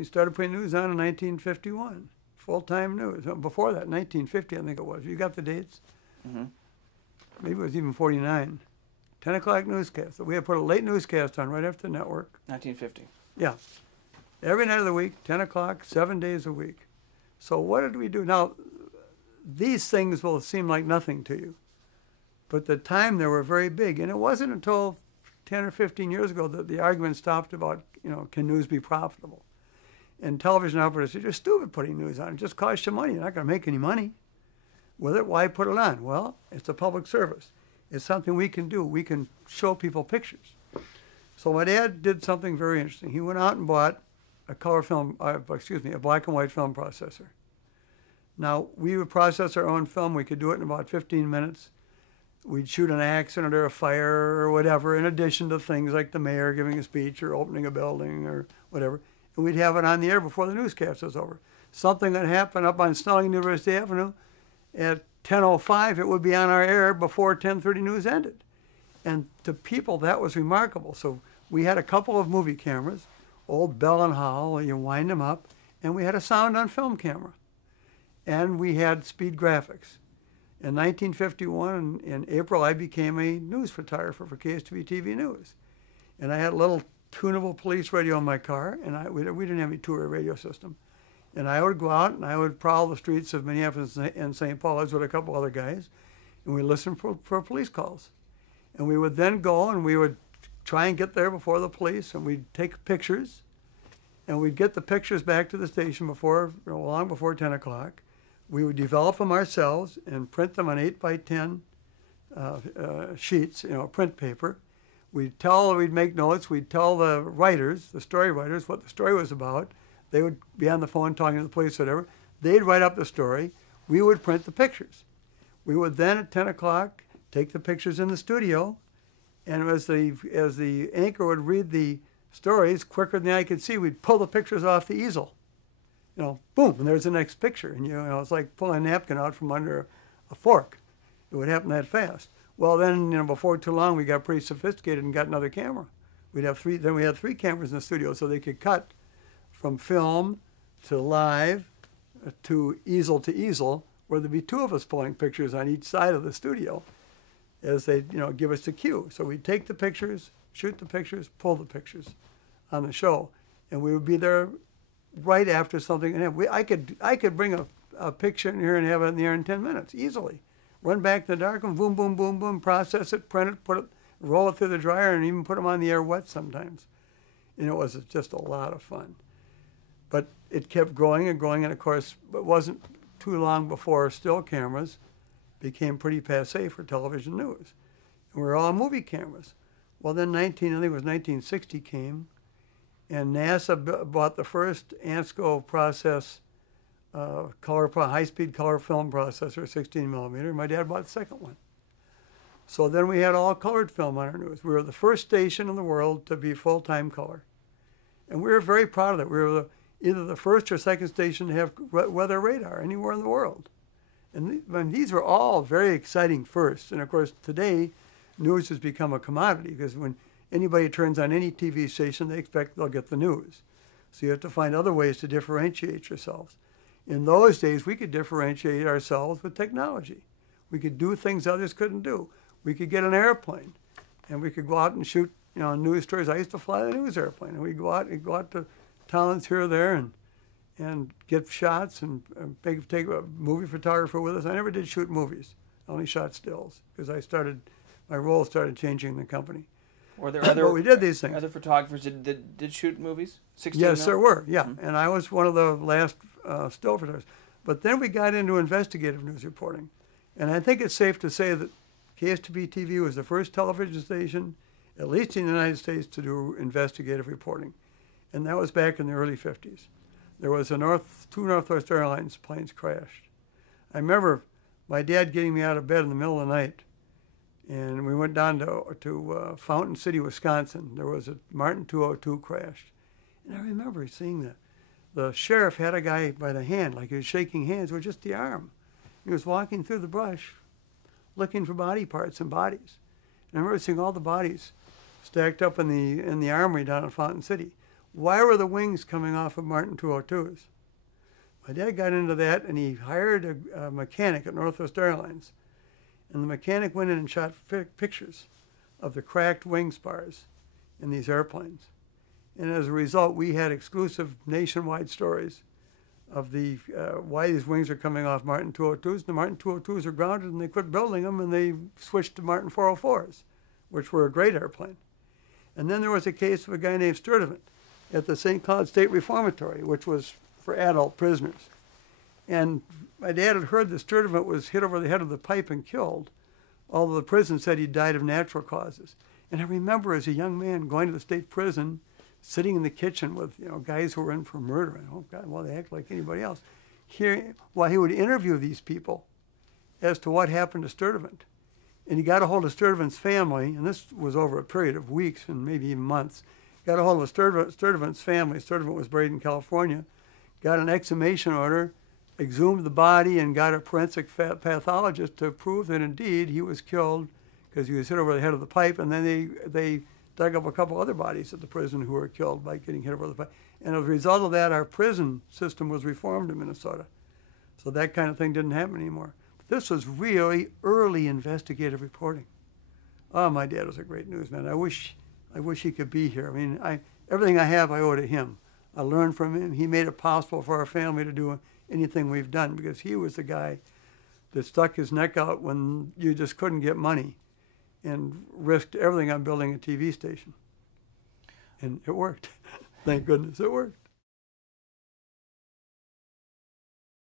we started putting news on in 1951, full-time news. Before that, 1950, I think it was. You got the dates? Mm-hmm. Maybe it was even 49. 10 o'clock newscast. So we had put a late newscast on right after the network. 1950. Yeah. Every night of the week, 10 o'clock, 7 days a week. So what did we do? Now, these things will seem like nothing to you. But at the time, they were very big. And it wasn't until 10 or 15 years ago that the argument stopped about, can news be profitable? And television operators said, you're stupid putting news on. It just costs you money. You're not going to make any money with it. Why put it on? Well, it's a public service. It's something we can do. We can show people pictures. So my dad did something very interesting. He went out and bought a black and white film processor. Now, we would process our own film. We could do it in about 15 minutes. We'd shoot an accident or a fire or whatever, in addition to things like the mayor giving a speech or opening a building or whatever. And we'd have it on the air before the newscast was over. Something that happened up on Snelling University Avenue at 10:05, it would be on our air before 10:30 news ended. And to people, that was remarkable. So we had a couple of movie cameras, old Bell and Howell, you wind them up, and we had a sound on film camera. And we had speed graphics. In 1951, in April, I became a news photographer for KSTP TV News. And I had a little tunable police radio in my car, and we didn't have any two-way radio system. And I would go out and I would prowl the streets of Minneapolis and St. Paul with a couple other guys, and we listened for police calls. And we would then go and we would try and get there before the police, and we'd take pictures, and we'd get the pictures back to the station long before 10 o'clock. We would develop them ourselves and print them on 8x10 sheets, print paper. We'd make notes. We'd tell the writers, the story writers, what the story was about. They would be on the phone talking to the police, whatever. They'd write up the story. We would print the pictures. We would then, at 10 o'clock, take the pictures in the studio, and as the anchor would read the stories quicker than the eye could see, we'd pull the pictures off the easel. Boom, and there's the next picture. And it's like pulling a napkin out from under a fork. It would happen that fast. Well, then, before too long, we got pretty sophisticated and got another camera. We had three cameras in the studio, so they could cut from film to live to easel, where there'd be two of us pulling pictures on each side of the studio as they, give us the cue. So we'd take the pictures, shoot the pictures, pull the pictures on the show, and we would be there right after something. And I could bring a picture in here and have it in the air in 10 minutes easily. Run back to the dark room, boom, boom, boom, boom, process it, print it, roll it through the dryer, and even put them on the air wet sometimes. And it was just a lot of fun. But it kept growing and growing, and of course, it wasn't too long before still cameras became pretty passé for television news. And we were all movie cameras. Well, then I think it was 1960 came, and NASA bought the first Ansco process high-speed color film processor, 16 millimeter. My dad bought the second one. So then we had all colored film on our news. We were the first station in the world to be full-time color. And we were very proud of that. We were either the first or second station to have weather radar anywhere in the world. And these were all very exciting firsts. And of course, today, news has become a commodity, because when anybody turns on any TV station, they expect they'll get the news. So you have to find other ways to differentiate yourselves. In those days, we could differentiate ourselves with technology. We could do things others couldn't do. We could get an airplane, and we could go out and shoot, news stories. I used to fly the news airplane, and we'd go out to towns here or there and get shots and take a movie photographer with us. I never did shoot movies. I only shot stills, because my role started changing in the company. Were there other? But we did these things. Other photographers did shoot movies? 16 Yes, mil? there were. Yeah, Mm-hmm. and I was one of the last still photographers. But then we got into investigative news reporting, and I think it's safe to say that KSTP TV was the first television station, at least in the United States, to do investigative reporting, and that was back in the early 50s. There was two Northwest Airlines planes crashed. I remember my dad getting me out of bed in the middle of the night, and we went down to Fountain City, Wisconsin. There was a Martin 202 crashed. And I remember seeing the sheriff had a guy by the hand, like he was shaking hands with just the arm. He was walking through the brush, looking for body parts and bodies. And I remember seeing all the bodies stacked up in the armory down in Fountain City. why were the wings coming off of Martin 202s? My dad got into that, and he hired a mechanic at Northwest Airlines. And the mechanic went in and shot pictures of the cracked wing spars in these airplanes. And as a result, we had exclusive nationwide stories of why these wings are coming off Martin 202s. The Martin 202s are grounded, and they quit building them, and they switched to Martin 404s, which were a great airplane. And then there was a case of a guy named Sturtevant at the St. Cloud State Reformatory, which was for adult prisoners. And my dad had heard that Sturtevant was hit over the head with a pipe and killed, although the prison said he died of natural causes. And I remember as a young man going to the state prison, sitting in the kitchen with guys who were in for murder. And, oh, God, well, they act like anybody else. While he would interview these people as to what happened to Sturtevant. And he got a hold of Sturtevant's family, and this was over a period of weeks and maybe even months. Got a hold of Sturtevant's family. Sturtevant was buried in California. Got an exhumation order, exhumed the body, and got a forensic pathologist to prove that indeed he was killed because he was hit over the head of the pipe. And then they dug up a couple other bodies at the prison who were killed by getting hit over the pipe. And as a result of that, our prison system was reformed in Minnesota. So that kind of thing didn't happen anymore. But this was really early investigative reporting. Oh, my dad was a great newsman. I wish he could be here. I mean, everything I have, I owe to him. I learned from him. He made it possible for our family to do anything we've done because he was the guy that stuck his neck out when you just couldn't get money and risked everything on building a TV station. And it worked. Thank goodness it worked.